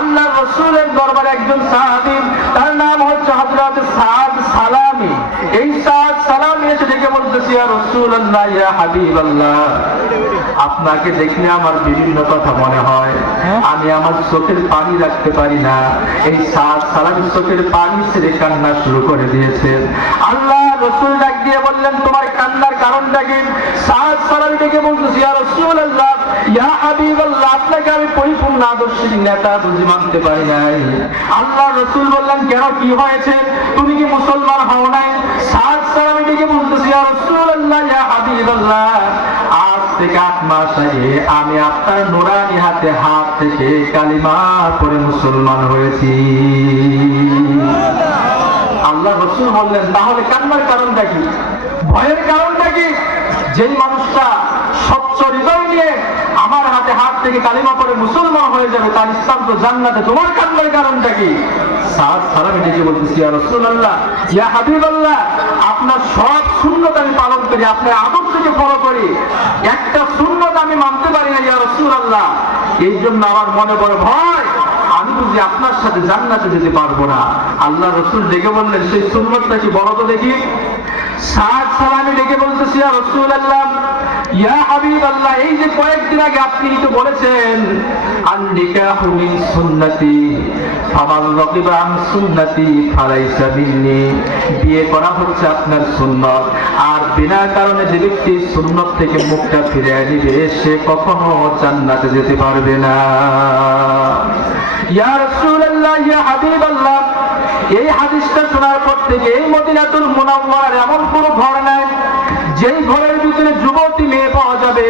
আল্লাহ রাসূলের দরবারে একজন সাহাবী, তার নাম হচ্ছে হযরত সাদ সালামী। এই সাদ সালামী এসে ডেকে বলতেছে, ইয়া রাসূলুল্লাহ, ইয়া হাবিবাল্লাহ, আপনাকে দেখলে আমার বিভিন্ন কথা মনে হয়, আমি আমার চোখের পানি রাখতে পারি না। এই সাদ সালামী চোখের পানি ছেড়ে কান্না শুরু করে দিয়েছেন। আল্লাহ রাসূল ডাক দিয়ে বললেন, তোমার কান্নার কারণটা কি? সাদ সালামী ডেকে বলতেছে, ইয়া রাসূলুল্লাহ, ইয়া হাবিবাল্লাহ, আপনাকে আমি পরিপূর্ণ আদর্শের নেতা বুঝি মানতে পারি নাই। আল্লাহ রাসূল বললেন, কেন, কি হয়েছে? তুমি কি মুসলমান হও নাই? সাদ সালামী ডেকে বলতেছে, ইয়া রাসূলুল্লাহ, ইয়া হাবিবাল্লাহ, আজ থেকে 8 মাস আগে আমি আপনার নুরানি হাতে হাত থেকে কালিমা পড়ে মুসলমান হয়েছি। আল্লাহ রাসূল বললেন, তাহলে কান্নার কারণটা কি, ভয়ের কারণটা কি? যেই মানুষটা স্বচ্ছ হৃদয় নিয়ে আমার হাতে হাত থেকে কালিমা পড়ে মুসলমান হয়ে যাবে, তার স্থান তো জান্নাতে, তোমার কান্নার কারণটা কি? সাদ সালামী ডেকে বলতেছি, ইয়া রাসূলুল্লাহ, ইয়া হাবিবাল্লাহ, আপনার সব সুন্নাত আমি পালন করি, আপনার আদর্শকে ফলো করি, একটা সুন্নাত আমি মানতে পারি না ইয়া রাসূলুল্লাহ। এই জন্য আমার মনে বড় ভয়, আমি বুঝি আপনার সাথে জান্নাতে যেতে পারবো না। আল্লাহ রাসূল ডেকে বললেন, সেই সুন্নাতটা কি বলো তো দেখি। সাদ সালামী ডেকে বলতেছি, ইয়া রাসূলুল্লাহ, ইয়া হাবিবাল্লাহ, এই যে কয়েকদিন আগে আপনি তো বলেছেন, আন-নিকাহু মিন সুন্নতি ফামান রাগিবা আন সুন্নতি ফালাইসা মিন্নি, বিয়ে করা হচ্ছে আপনার সুন্নাত, আর বিনা কারণে যে ব্যক্তি সুন্নাত থেকে মুখটা ফিরিয়ে নিবে সে কখনো জান্নাতে যেতে পারবে না। ইয়া রাসূলুল্লাহ, ইয়া হাবিবাল্লাহ, এই হাদিসটা শোনার পর থেকে এই মদিনাতুল মুনাওয়ারার এমন কোন ঘর নাই যেই ঘরের ভিতরে যুবতী মেয়ে পাওয়া যাবে,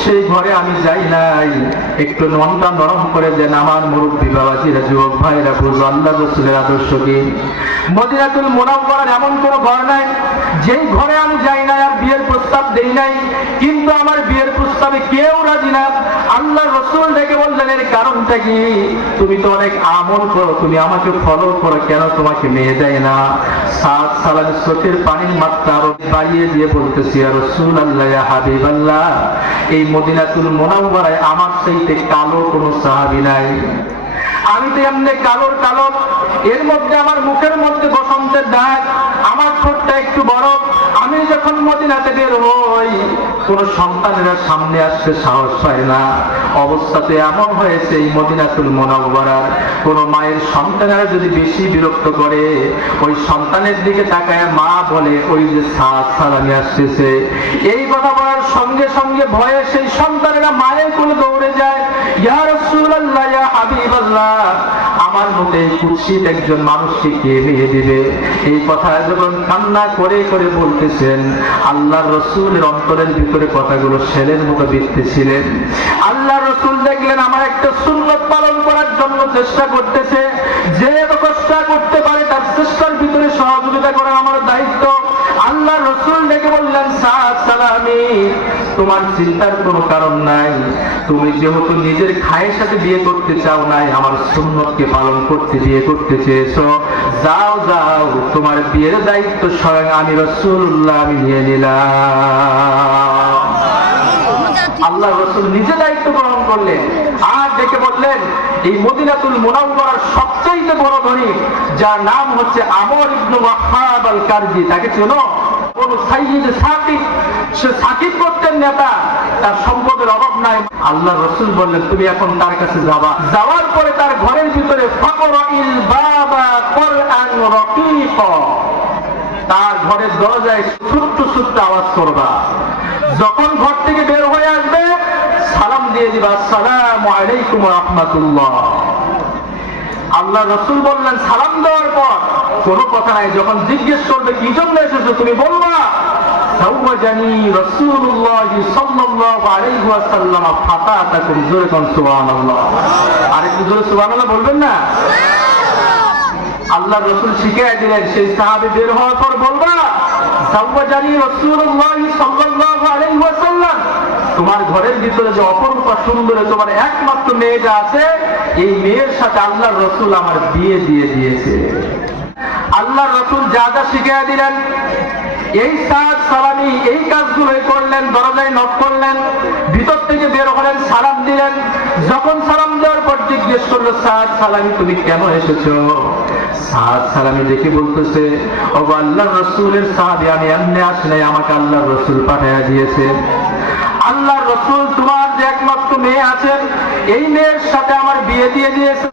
সেই ঘরে আমি যাই নাই। একটু মনটা নরম করে দেন আমার মুরব্বী বাবাজিরা, যুবক ভাইরা, বুঝো আল্লাহ রাসূলের আদর্শ কি। মদিনাতুল মুনাওয়ারার এমন কোন ঘর নাই যেই ঘরে আমি যাই নাই আর বিয়ের প্রস্তাব দেই নাই, কিন্তু আমার বিয়ের প্রস্তাবে কেউ রাজি না। আল্লাহ রাসূল ডেকে বললেন, এর কারণটা কি? তুমি তো অনেক আমল করো, তুমি আমাকে ফলো করো, কেন তোমাকে মেয়ে দেয় না? সাদ সালামী চোখের পানির মাত্রা আরো বাড়িয়ে দিয়ে বলতেছি, ইয়া রাসূলুল্লাহ, ইয়া হাবিবাল্লাহ, এই মদিনাতুল মুনাওয়ারায় আমার চাইতে কালো কোনো সাহাবী নাই। আমি তো এমনি কালোর কালো, এর মধ্যে আমার মুখের মধ্যে বসন্তের দাগ, আমার ঠোঁটটা একটু বড়। আমি যখন মদিনাতে বের হই, কোন সন্তানেরা সামনে আসতে সাহস পায় না। অবস্থাতে এমন হয়েছে, এই মদিনাতুল মুনাওয়ারার কোন মায়ের সন্তানেরা যদি বেশি বিরক্ত করে, ওই সন্তানের দিকে তাকায় মা বলে, ওই যে সাদ সালামী আসতেছে। এই কথা বলার সঙ্গে সঙ্গে ভয়ে সেই সন্তানেরা মায়ের কোলে দৌড়ে যায়। ইয়া রাসূলুল্লাহ, ইয়া হাবিবাল্লাহ, আমার মতে কুৎসিত একজন মানুষকে কে মেয়ে দিবে? এই কথা যখন কান্না করে করে বলতেছেন, আল্লাহর রাসূলের অন্তরের ভিতরে কথাগুলো শেলের মতো বিঁধতেছিলেন। আল্লাহ রাসূল দেখলেন আমার একটা সুন্নাত পালন করার জন্য চেষ্টা করতেছে, যে চেষ্টা করতে পারে তার চেষ্টার ভিতরে সহযোগিতা করা আমার দায়িত্ব। আল্লাহ রাসূল ডেকে বললেন, সাদ সালামী, তোমার চিন্তার কোনো কারণ নাই, তুমি যেহেতু নিজের খায়ের সাথে বিয়ে করতে চাও নাই, আমার সুন্নতকে পালন করতে বিয়ে করতে চেয়েছো, যাও যাও, তোমার বিয়ের দায়িত্ব স্বয়ং আমি রাসূলুল্লাহ আমি নিয়ে নিলাম। আল্লাহ রাসূল নিজে দায়িত্ব গ্রহণ করলেন আর ডেকে বললেন, এই মদিনাতুল মুনাওয়ারার সবচেয়ে বড় ধনী, যার নাম হচ্ছে আমর ইবনে ওয়াহ্হাব আল কারজি, তাকে চেনো? কোন সাইয়্যিদ সাকিব, সে সাকিব গোত্রের নেতা, তার সম্পদের অভাব নাই। আল্লাহ রাসূল বললেন, তুমি এখন তার কাছে যাবা, যাওয়ার পরে তার ঘরের ভিতরে ফাকরাইল বাবা কুরআন রাকিক, তার ঘরের দরজায় ছোট্ট ছোট্ট আওয়াজ করবা। যখন ঘর থেকে বের হয়ে আসবে সালাম দিয়ে দিবা, আসসালামু আলাইকুম ওয়া রাহমাতুল্লাহ। আল্লাহ রাসূল বললেন, সালাম দেওয়ার পর কোনো কথা নাই, যখন জিজ্ঞেস করবে কি জন্য এসেছো, তুমি বলবা, যাওয়াজানি রাসূলুল্লাহ সাল্লাল্লাহু আলাইহি ওয়াসাল্লাম ফাতাতাকুম, জোরে কোন সুবহানাল্লাহ। আরেকটু জোরে সুবহানাল্লাহ বলবেন না? আল্লাহ রাসূল শিখিয়ে দিলেন, সেই সাহাবী বের হওয়ার পর বলবা, যাওয়াজানি রাসূলুল্লাহ সাল্লাল্লাহু আলাইহি ওয়াসাল্লাম, তোমার ঘরের ভিতরে যে অপরূপা সুন্দর তোমার একমাত্র মেয়েটা আছে, এই মেয়ের সাথে আল্লাহ রাসূল আমার বিয়ে দিয়ে দিয়েছে। আল্লাহ রাসূল যা যা শিখিয়ে দিলেন এই সাদ সালামি এই কাজগুলোই করলেন, দরজায় নক করলেন, ভিতর থেকে বের হলেন, সালাম দিলেন। যখন সালাম দেওয়ার পর জিজ্ঞেস করলো, সাদ সালামি তুমি কেন এসেছো? সাদ সালামি দেখে বলতেছে, ও আল্লাহর রাসূলের সাহাবী, আমি এমনি আসি নাই, আমাকে আল্লাহর রাসূল পাঠিয়ে দিয়েছে। আল্লাহর রাসূল তোমার যে একমাত্র মেয়ে আছেন, এই মেয়ের সাথে আমার বিয়ে দিয়ে দিয়েছে।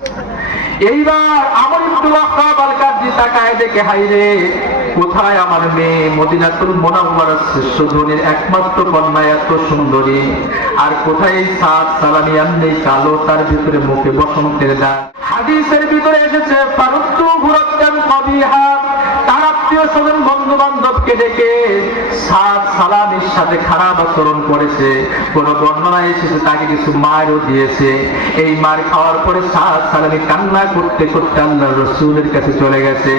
এইবার আমর ইবনে ওয়াক্কাব আল-কারজি তাকায় দেখে, হায়রে, কোথায় আমার মেয়ে? মদিনাতুল মুনাওয়ারার শ্রেষ্ঠ ধনীর একমাত্র কন্যা, এত সুন্দরী, আর কোথায় এই সাদ সালামি এমনি কালো, তার ভিতরে মুখে বসন্তের দাগ। হাদিসের ভিতরে এসেছে, ফারুত্তু ঘুরাতান কবিহা, তার আত্মীয় স্বজন বন্ধু বান্ধবকে ডেকে সাদ সালামির সাথে খারাপ আচরণ করেছে। কোন বর্ণনায় এসেছে তাকে কিছু মারও দিয়েছে। এই মার খাওয়ার পরে সাদ সালামি কান্না করতে করতে আল্লাহর রাসূলের কাছে চলে গেছে।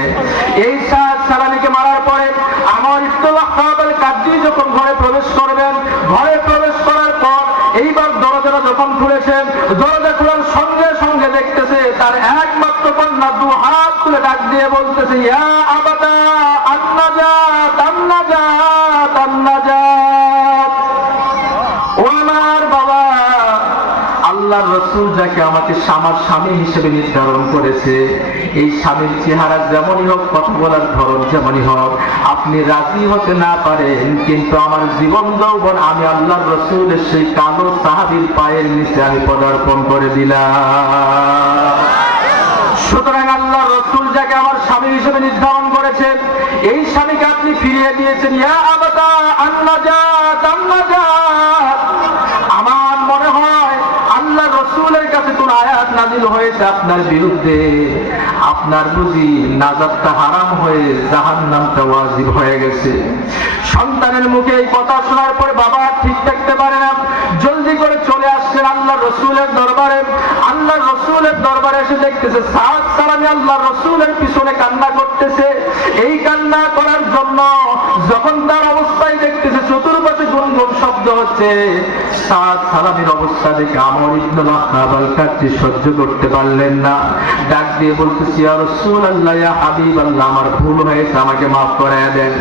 এই সাদ সালামিকে মারার পরে আমর ইবনে ওয়াক্কাব আল-কারজি যখন ঘরে প্রবেশ করবেন, ঘরে প্রবেশ করার পর এইবার দরজাটা যখন খুলেছেন, দরজা খোলার সঙ্গে সঙ্গে দেখতেছে তার একমাত্র কন্যা দু হাত তুলে ডাক দিয়ে বলতেছে, ইয়া আবাতা আন্নাজাত আন্নাজাত আন্নাজাত। ও আমার বাবা, আল্লাহর রাসূল যাকে আমাকে আমার স্বামী হিসেবে নির্ধারণ করেছে, এই স্বামীর চেহারা যেমনই হোক, কথা বলার ধরন যেমনই হোক, আপনি রাজি হতে না পারেন, কিন্তু আমার জীবন যৌবন আমি আল্লাহর রাসূলের সেই কালো সাহাবীর পায়ের নিচে আমি পদার্পণ করে দিলাম। সুতরাং আল্লাহর রাসূল যাকে আমার স্বামী হিসেবে নির্ধারণ করেছেন, এই স্বামীকে আপনি ফিরিয়ে দিয়েছেন। ইয়া আবাতা আন্নাজাত আন্নাজাত। আমার মনে হয় আল্লাহর রাসূলের কাছে কোন আয়াত নাযিল হয়েছে আপনার বিরুদ্ধে, আপনার বুঝি নাজাতটা হারাম হয়ে জাহান্নামটা ওয়াজিব হয়ে গেছে। সন্তানের মুখে এই কথা শোনার পরে বাবা ঠিক থাকতে পারে না, জলদি করে চলে আসছেন আল্লাহর রাসূলের দরবারে। আল্লাহর রাসূলের দরবারে এসে দেখতেছে সাদ সালামি আল্লাহর রাসূলের পিছনে কান্না করতেছে। এই কান্না করার জন্য যখন তার অবস্থায় দেখতেছে চতুর্পাশে গুনগুন শব্দ হচ্ছে, সাদ সালামির অবস্থা দেখে আমর ইবনে ওয়াক্কাব আল-কারজি সহ্য করতে পারলেন না, ডাক দিয়ে বলতেছে, ইয়া রাসূলুল্লাহ, ইয়া হাবিবাল্লাহ, আমার ভুল হয়েছে, আমাকে মাফ করে দেন।